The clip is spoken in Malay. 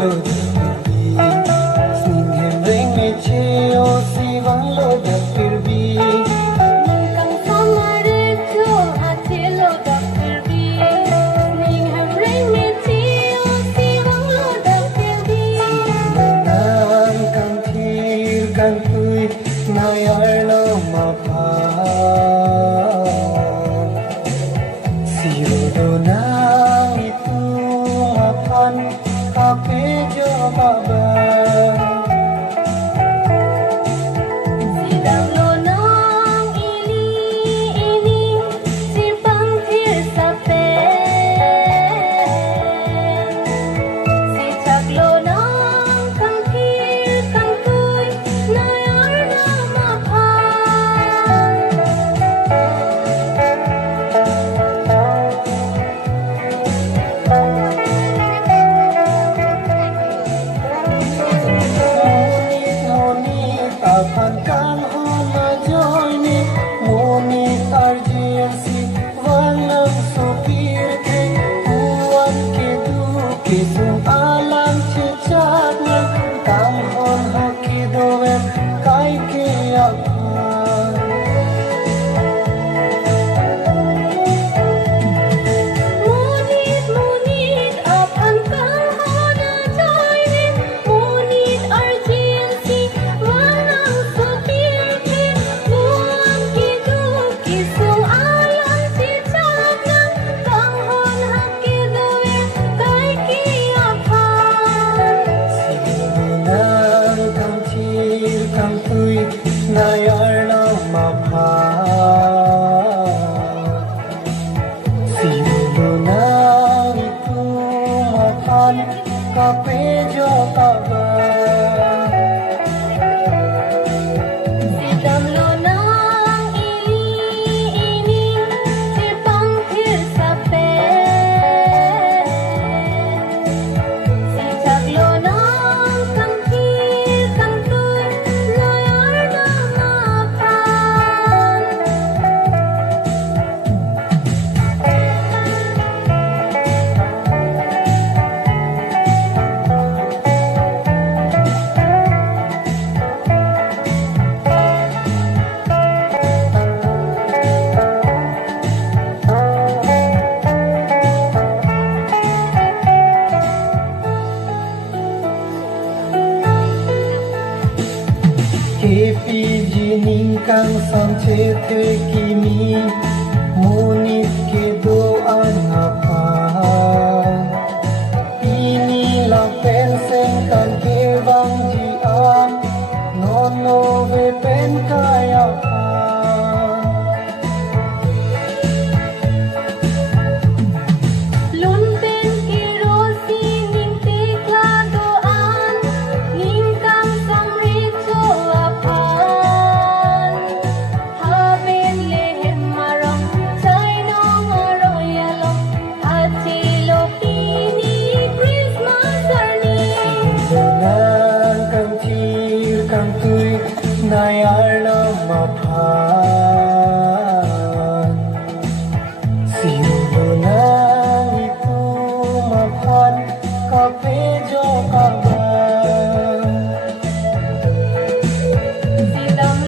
lo di sing hem ring me che o si van lo da fir bi kang samare cho hate lo da fir bi ning hem ring me chi o si wang lo da fir bi nan kan thir kan tui na yar lo ma pa si do na itu ma pan ka pe jo ba ba sidang lo nang ini simpang thir sa pe si chak lo nang kang thir kang tui na yar na ma pha Akan kan hona joy ni moni urgency walang supir ke kuan ke du ke sung alam che chat na kam hon ha ke doem kai ke apan Munit apan kang hona joy ni munit urgency walang supir ke buang kidu kisung alam si chagam kang hon haki doe kai ki apan Sinang kam thir kam tui na yar na ma pha Simulo na itu makan kape jo kaba sidam lo nang ini simpang thir sa pe si chak lo nang kang thir kang tui na yar na ma phan KPG ningkang samche the kimi munit ke do anapa ini la pensen kan ke bang ji am no ve pen kaya pa lun pen kirosi ning tikla doan ning kang samri cho apan haben lehem marong chai nong royalo hachi lo pini Christmas arni Jangan kan thir kan tui na yar na ma pha